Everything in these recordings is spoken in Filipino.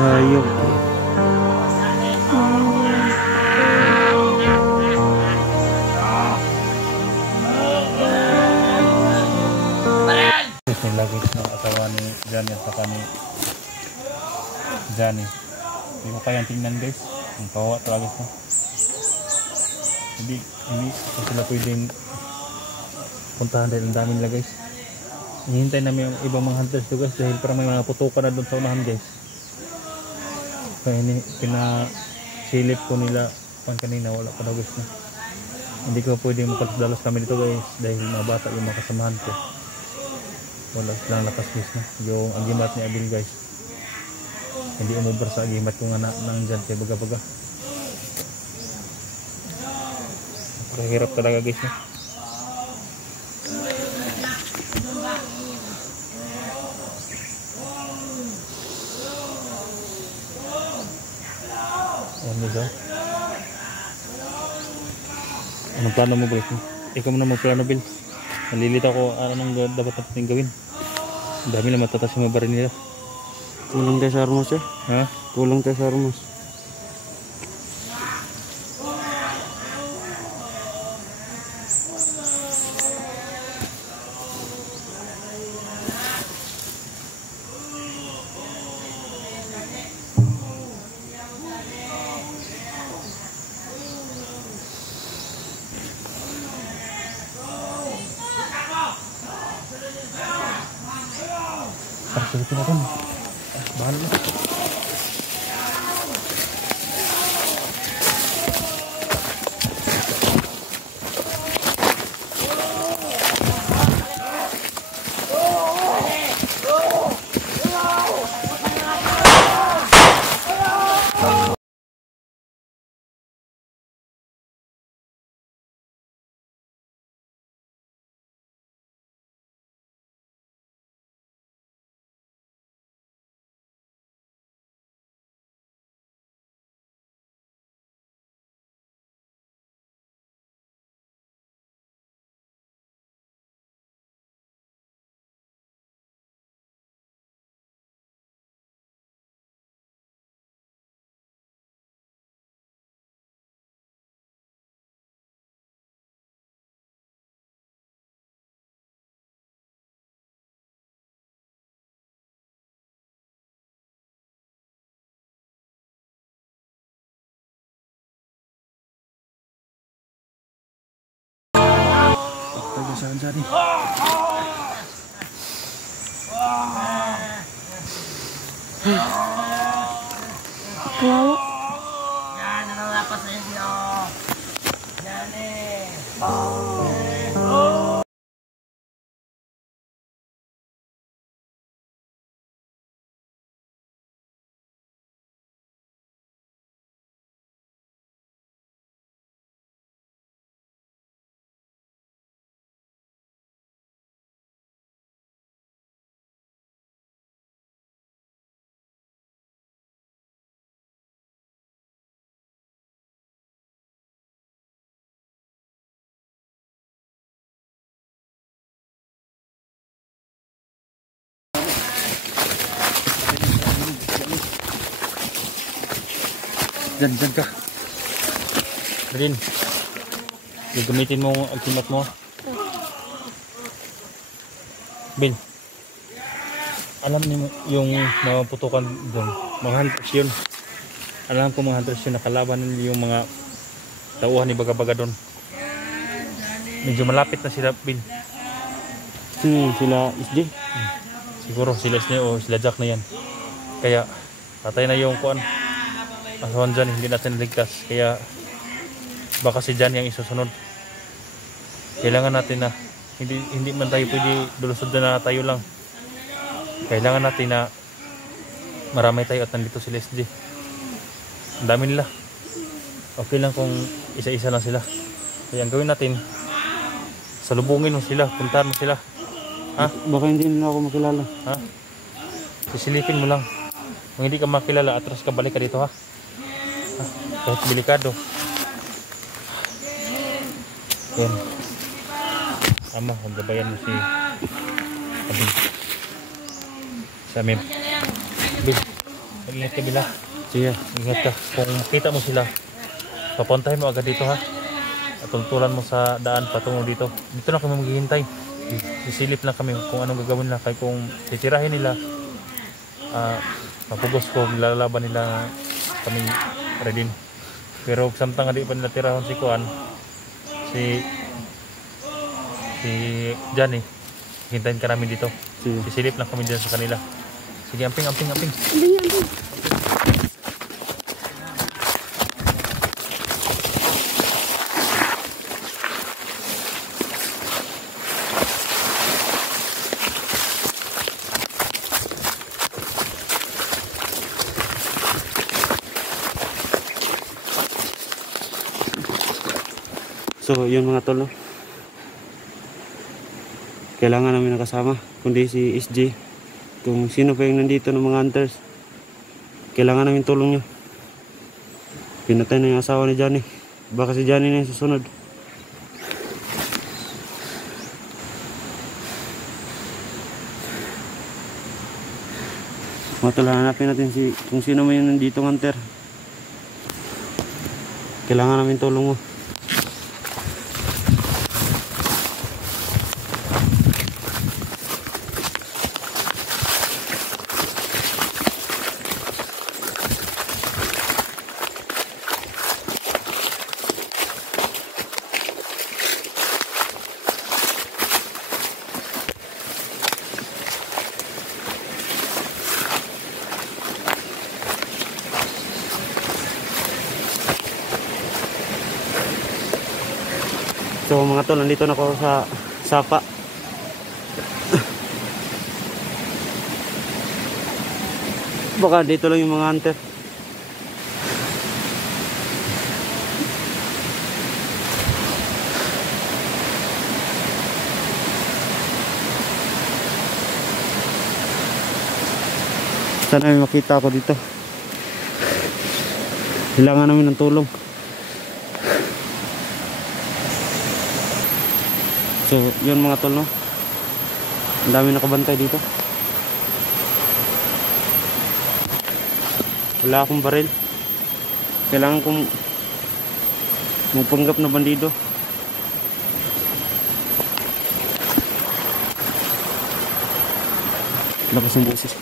Hayop. Yung lagi ng asawa ni Johnny at saka ni Johnny. Hindi ko kayang tingnan guys. Ang kawa talaga siya. Hindi ko sila pwedeng puntahan dahil ang dami nila guys. Hihintay namin yung ibang mga hunters to guys dahil parang may mga putukan na doon sa unahan guys. Kaya pinasilip ko nila kanina, wala pa daw guys na. Hindi ko pwedeng magpadalos kami dito guys dahil mga bata yung mga kasamahan ko. Wala silang lakas guys na. Yung agimat ni Abil guys, hindi umubra sa agimat ko nga nandyan kaya baga-baga. Hirap talaga guys na. Ano daw? Anong plano mo bro? Ikaw muna magplano Bill. Nalilito ako anong dapat natin gawin. Ang dami na matatas yung mga barin nila. Kulang tayo sa armos eh. Ha? Kulang tayo sa armos. Sagutin natin. Bahala na. Saan Johnny? Kawawa. Yan, nanalapas sa inyo. Yan eh. Dyan ka. Rin. Gagamitin mo ang kimat mo. Bin. Alam niyo yung mga putukan doon. Mga hunters yun. Alam ko mga hunters yun. Nakalaban yung mga tauhan ni Baga-Baga doon. Medyo malapit na sila, Bin. Sila SJ? Siguro sila SJ o sila Jack na yan. Kaya patay na yung kuan. Asawan dyan, hindi natin naligtas. Kaya baka si Jan yung isusunod. Kailangan natin na hindi man tayo pwede dulusod na tayo lang. Kailangan natin na marami tayo at nandito sila SJ. Ang dami nila. Okay lang kung isa-isa lang sila. Kaya ang gawin natin, salubungin mo sila, puntahan mo sila. Ha? Baka hindi nila ako makilala. Ha? Sisilipin mo lang. Kung hindi ka makilala, atras ka, balik ka dito ha. Ha? Kahit delikado. Yan. Ama, maggabayan mo si Abing. Sa amin. Abing, mag-ingat ka bila. Sige. Ingat ka. Kung makita mo sila, papuntahin mo agad dito ha. At tultulan mo sa daan patungo dito. Dito na kami maghihintay. Sisilip lang kami kung anong gagawin nila. Kaya kung titirahin nila, mapugos ko, lalaban nila kami ready. Pero samtang nga di pa nila tirahon si Kuan, si Johnny, hintayin ka namin dito. Sige. Sisilip lang kami dyan sa kanila. Sige, amping. So, yun mga tol, no? Kailangan namin nakasama, kundi si SJ. Kung sino pa yung nandito ng mga hunters, kailangan namin tulong nyo. Pinatay na yung asawa ni Johnny. Baka si Johnny na yung susunod. Mga tol, hanapin natin kung sino man yung nandito ng hunter. Kailangan namin tulong mo. So mga tol, nandito na ako sa sapa. Baka dito lang yung mga hunter. Sana may makita ako dito. Kailangan namin ng tulong. So, yun mga tol, no? Ang dami nakabantay dito. Wala akong baril. Kailangan kong magpanggap na bandido. Lakas ng boses.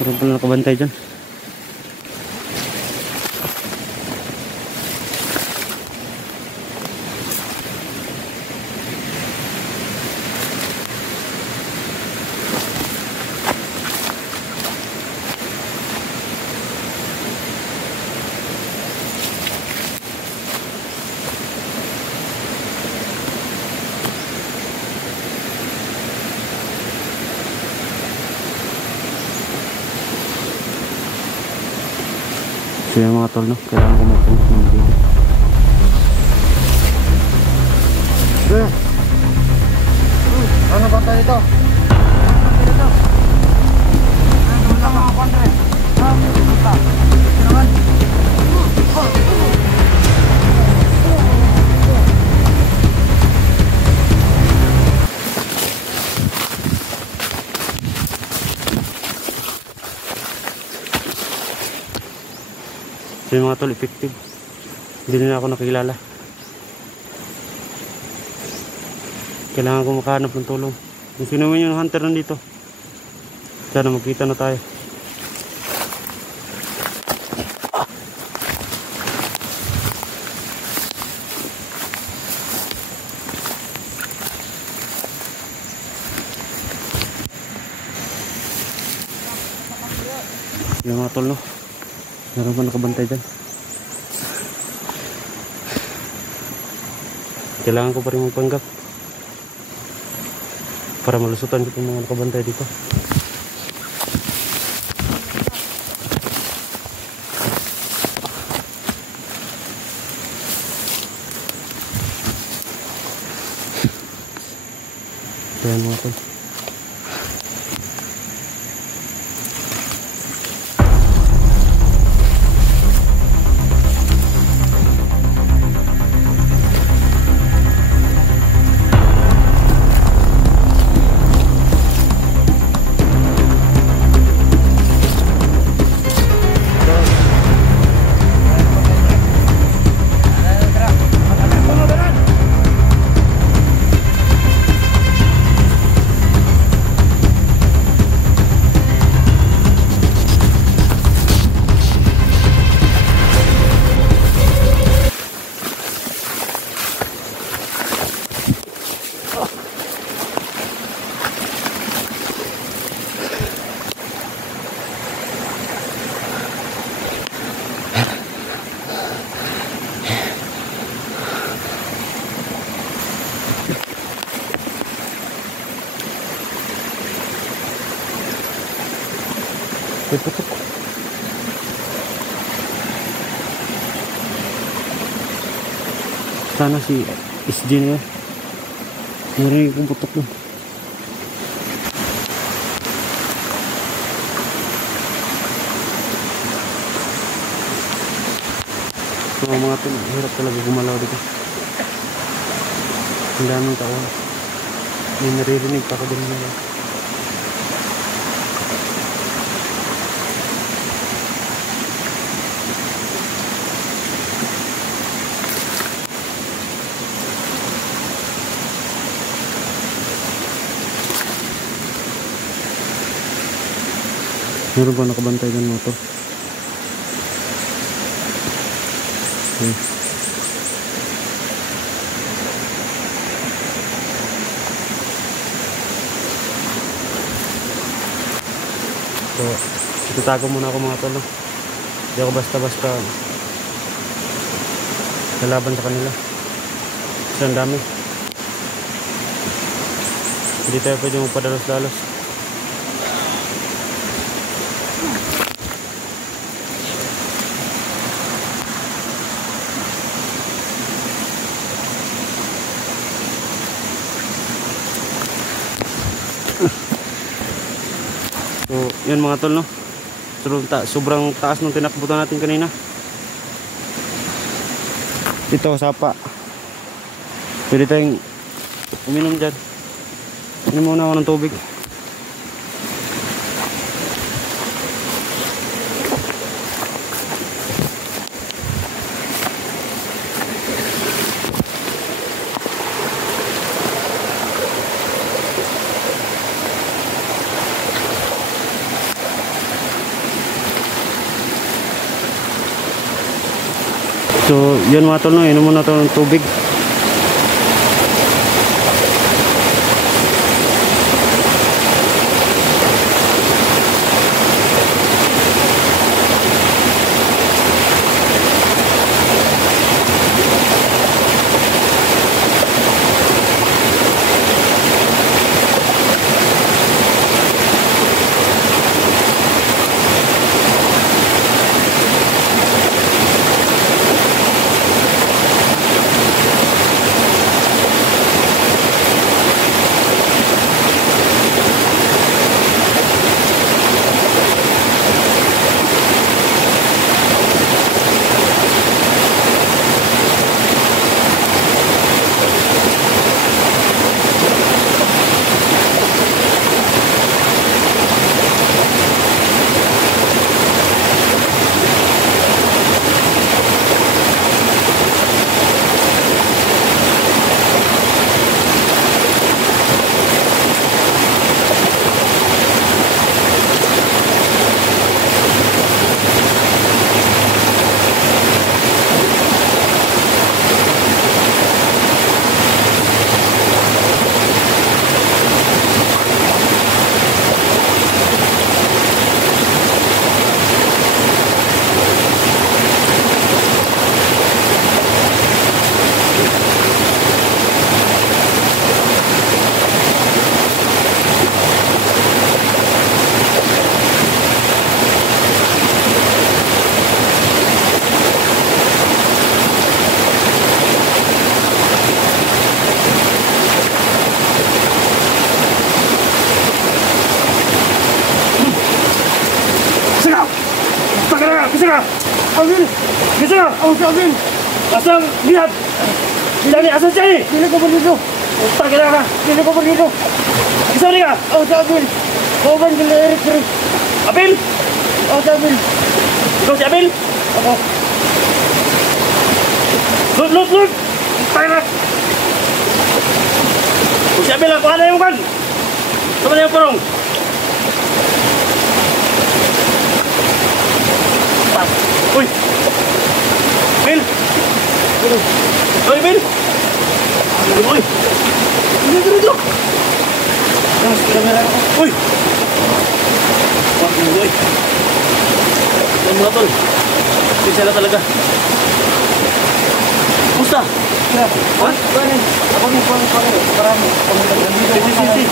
Meron pala nakabantay dyan. So yung mga tol, no? Kailangan ko magpunta ng video. Ano ba tayo dito? Ano ba mga kontre? So yung mga tol, effective. Hindi nila ako nakilala. Kailangan ko makahanap ng tulong. Kung sino man yung hunter nandito, sana magkita na tayo. Yung mga tol, no? Meron pa nakabantay dyan. Kailangan ko pa rin magpanggap para malusutan ko itong mga nakabantay dito. Ayan mga tol. May putok. Sana si SG na yun. Narinig kong putok nun. So mga tol, hirap talaga gumalaw dito. Ang daming tao. May naririnig pa ko din nila. Meron ba nakabantay ng motor? Okay. So, itatago muna ako mga tol. Hindi ako basta-basta lalaban sa kanila. Kasi ang dami. Hindi tayo pwede magpadalos-dalos. So, yun mga tol, no? Sobrang taas ng tinakbutan natin kanina. Ito, sapa. Pwede tayong uminom dyan. Inom muna ako ng tubig. So, yun mga tol, no? Inom muna ito ng tubig. Abil! Bisa ka! Oh, si Abil! Asang lihat! Johnny, asan Johnny? Dili ko balido! Utang ka na ka! Dili ko balido! Bisa rin ka! Oh, si Abil! Kauban sila Eric Chris! Abil! Oh, si Abil! Ikaw si Abil? Ako! Lut! Utang na! Kung si Abil lang, kuha na yung kan! Sama na yung purong! Uy! Bil! Uy, Bil! Uy! Dito! Uy! Wag mo, uy! Yan mga tol. Pinsya na talaga. Kumusta? Ya, Ha? Bani! Ako mo pang parami. Si.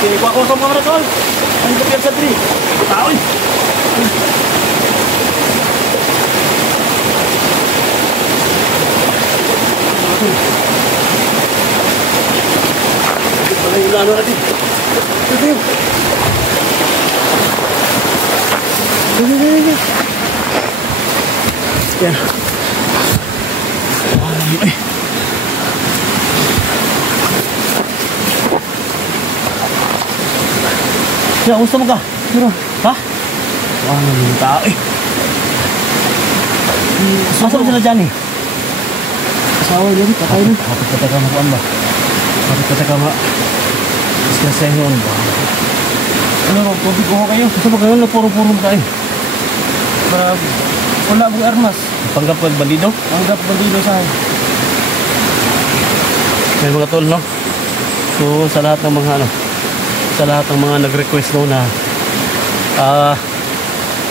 Sige, kuha ko sa mga tol. Ano ka piyan sa tri? Tao eh! Wala yung ano natin. Yan. Ya, gusto mo ka? Pero, ha? Wala yung tao eh. Asa mo sila dyan eh? Asawa yun, kakain na. Kapit ka taga makuan ba? Kapit ka taga ma... Diskrasyon ba? Ano ba? Tubig ko kayo? Gusto mo kayo na puro-purong tayo? Para wala mong armas. Panggap pag bandido? Anggap bandido sa akin. May mga tol, no? So, sa lahat ng mga ano, sa lahat ng mga nag-request no na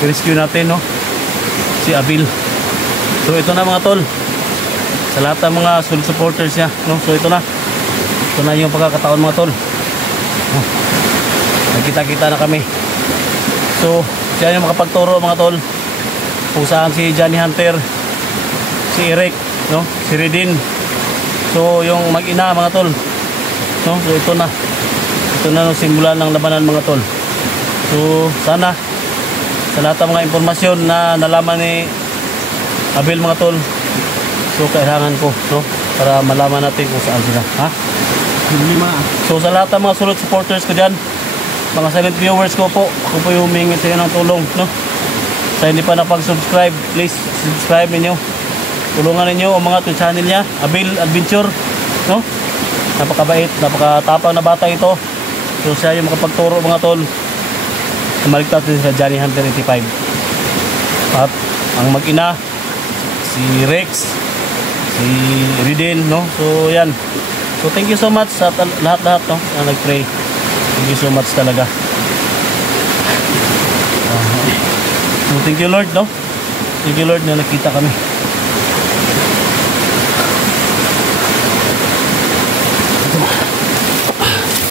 i-rescue natin, no? Si Abil. So, ito na mga tol. Sa lahat ng mga solid supporters niya, no? So, ito na. Ito na yung pagkakataon mga tol. Nagkita-kita na kami. So, siya yung makapagturo mga tol kung saan si Johnny Hunter, si Eric, no? Si Redin. So, yung mag-ina mga tol, no? So, ito na. Ito na yung simulan ng labanan mga tol. So, sana sa lahat ng mga impormasyon na nalaman ni Abil mga tol, so kailangan ko, no? Para malaman natin kung saan sila, ha? So, sa lahat ng mga solid supporters ko dyan, mga silent viewers ko po, ako po yung humingi sa inyo ng tulong, no? Sa hindi pa napag-subscribe, please subscribe ninyo. Tulungan ninyo ang mga itong channel niya, Abil Adventure, no? Napakabait, napakatapang na bata ito. So siya yung makapagturo mga tol. Maligtas din sa Johnny Hunter 85. At ang mag-ina, si Rex, si Ridin, no? So yan. So thank you so much sa lahat-lahat, no? Na nag-pray. Thank you so much talaga. So thank you Lord, no? Thank you Lord na nakita kami.